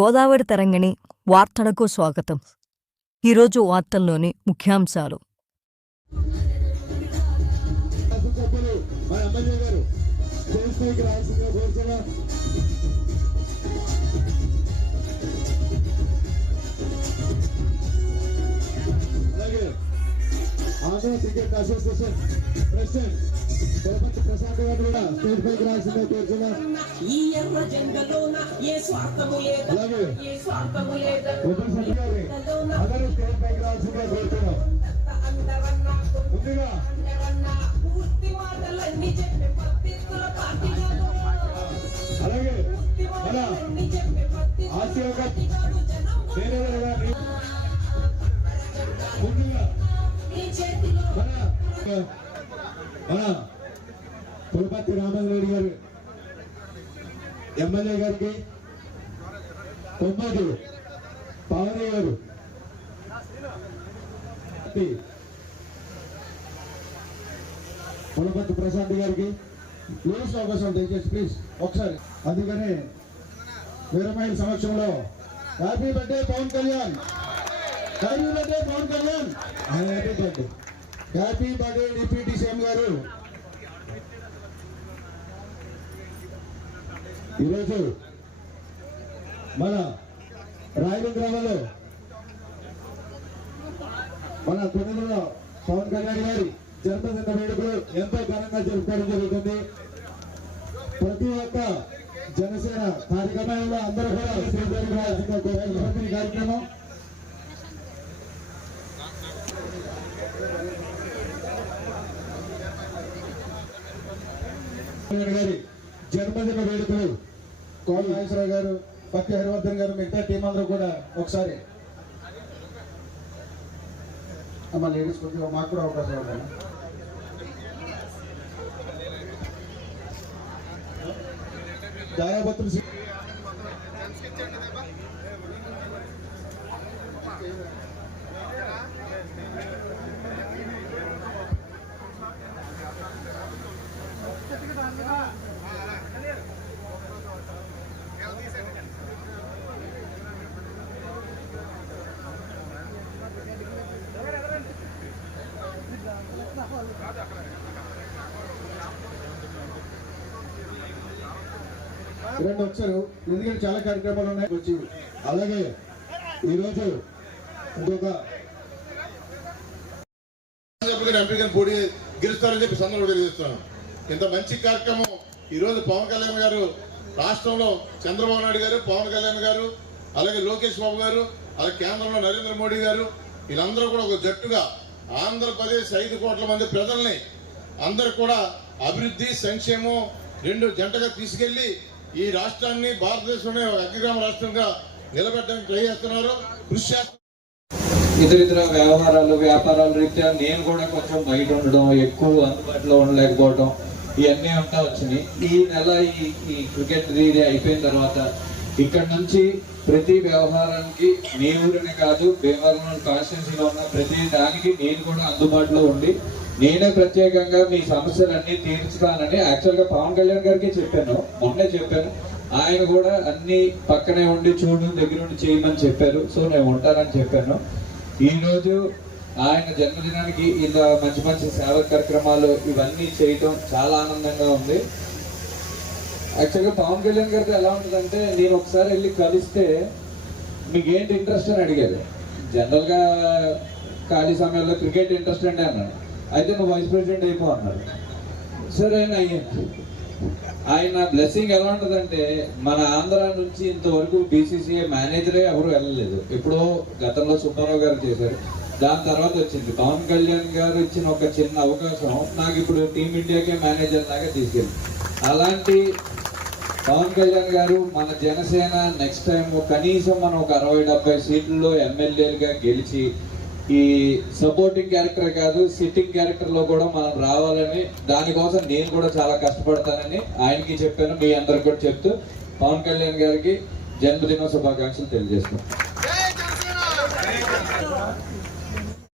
గోదావరి తరంగిణి వార్తలకు స్వాగతం. ఈరోజు వార్తల్లోని ముఖ్యాంశాలు. అలాగే Andhra cricket association president Tirupati Prasad garu కూడా స్టేజ్ పైకి రావాల్సిందిగా కోరుతున్నా ఈ ఎర్ర జెండలోన ఏ స్వార్థము లేదా? ఏ స్వార్థము లేదా? అందరూ స్టేజ్ పైకి కోరుతున్నాం అందరన్నా ముందుగా. పూర్తి మాటలన్నీ చెప్పే పత్తిత్తుల పార్టీ అలాగే. మన ఆసియా కప్ ముందుగా. మన మన పులపర్తి రామరెడ్డి గారు ఎమ్మెల్యే గారికి కొమ్మటి పవన్ గారు. పులపర్తి ప్రశాంత్ గారికి ప్లీజ్ అవకాశం దయచేసి ప్లీజ్ ఒకసారి. అందుకని వీరమైన సమక్షంలో happy birthday Pawan Kalyan. Happy birthday Pawan Kalyan. Happy birthday. Happy birthday deputy CM garu. ఈరోజు మన రాయల గ్రామంలో మన తొమ్మిదిలో పవన్ కళ్యాణ్ గారి జన్మదిన వేడుకలు ఎంతో ఘనంగా జరుపుకోవడం జరుగుతుంది. ప్రతి ఒక్క జనసేన కార్యక్రమంలో అందరూ కూడా శ్రీదేవి రావాల్సిన కార్యక్రమం. గారి జన్మదిన వేడుకలు. కోన నాగేశ్వరరావు గారు పత్తి హరివర్ధన్ గారు మిగతా టీం అందరూ కూడా ఒకసారి. అమ్మ లేడీస్ కొద్దిగా మాకు కూడా అవకాశం ఇవ్వండి. దయాభత్రులు రండి ఒకసారి ఎందుకంటే చాలా కార్యక్రమాలు ఉన్నాయి. వచ్చి. అలాగే ఈరోజు ఇంకొక ఎంపీ గారిని పోటీ గెలుస్తారని చెప్పి సందర్భంగా తెలియజేస్తున్నాను. ఇంత మంచి కార్యక్రమం ఈరోజు పవన్ కళ్యాణ్ గారు రాష్ట్రంలో చంద్రబాబు నాయుడు గారు పవన్ కళ్యాణ్ గారు అలాగే లోకేష్ బాబు గారు అలాగే కేంద్రంలో నరేంద్ర మోడీ గారు వీళ్ళందరూ కూడా ఒక జట్టుగా ఆంధ్రప్రదేశ్ ఐదు కోట్ల మంది ప్రజల్ని అందరు కూడా అభివృద్ధి సంక్షేమం రెండు జంటగా తీసుకెళ్ళి ఈ రాష్ట్రాన్ని భారతదేశంలోనే ఒక అగ్రగ్రామ రాష్ట్రంగా నిలబెట్టడానికి ట్రై చేస్తున్నారు. కృషి చేస్తున్నారు. ఇతర ఇతర వ్యవహారాలు వ్యాపారాల రీత్యా నేను కూడా కొంచెం బయట ఉండడం ఎక్కువ అందుబాటులో ఉండలేకపోవడం ఇవన్నీ అంతా వచ్చినాయి. ఈ నెల ఈ ఈ క్రికెట్ ఇది అయిపోయిన తర్వాత ఇక్కడ నుంచి ప్రతి వ్యవహారానికి మీ ఊరిని కాదు భీమవరం కాన్స్టిట్యూన్సీలో ఉన్న ప్రతి దానికి నేను కూడా అందుబాటులో ఉండి నేనే ప్రత్యేకంగా మీ సమస్యలన్నీ తీర్చుతానని యాక్చువల్గా పవన్ కళ్యాణ్ గారికి చెప్పాను. మొన్నే చెప్పాను. ఆయన కూడా అన్ని పక్కనే ఉండి చూడు దగ్గర ఉండి చేయమని చెప్పారు. సో నేను ఉంటానని చెప్పాను. ఈరోజు ఆయన జన్మదినానికి ఇలా మంచి మంచి సేవా కార్యక్రమాలు ఇవన్నీ చేయటం చాలా ఆనందంగా ఉంది. యాక్చువల్గా పవన్ కళ్యాణ్ గారితో ఎలా ఉంటుందంటే నేను ఒకసారి వెళ్ళి కలిస్తే మీకు ఏంటి ఇంట్రెస్ట్ అని అడిగారు జనరల్గా ఖాళీ సమయంలో క్రికెట్ ఇంట్రెస్ట్ అండి అన్నాడు. అయితే నువ్వు వైస్ ప్రెసిడెంట్ అయిపో అన్నాడు. సరే ఆయన అయ్యింది. ఆయన బ్లెస్సింగ్ ఎలా ఉంటుందంటే మన ఆంధ్ర నుంచి ఇంతవరకు బీసీసీఐ మేనేజరే ఎవరు వెళ్ళలేదు. ఎప్పుడో గతంలో సుబ్బారావు గారు చేశారు. దాని తర్వాత వచ్చింది. పవన్ కళ్యాణ్ గారు ఇచ్చిన ఒక చిన్న అవకాశం. నాకు ఇప్పుడు టీమిండియాకే మేనేజర్ లాగా తీసుకెళ్ళి అలాంటి పవన్ కళ్యాణ్ గారు మన జనసేన నెక్స్ట్ టైం కనీసం మనం ఒక అరవై డెబ్బై సీట్లలో ఎమ్మెల్యేలుగా గెలిచి ఈ సపోర్టింగ్ క్యారెక్టర్ కాదు సిట్టింగ్ క్యారెక్టర్లో కూడా మనం రావాలని దానికోసం నేను కూడా చాలా కష్టపడతానని ఆయనకి చెప్పాను మీ అందరికి కూడా చెప్తూ పవన్ కళ్యాణ్ గారికి జన్మదిన శుభాకాంక్షలు తెలియజేస్తున్నాను.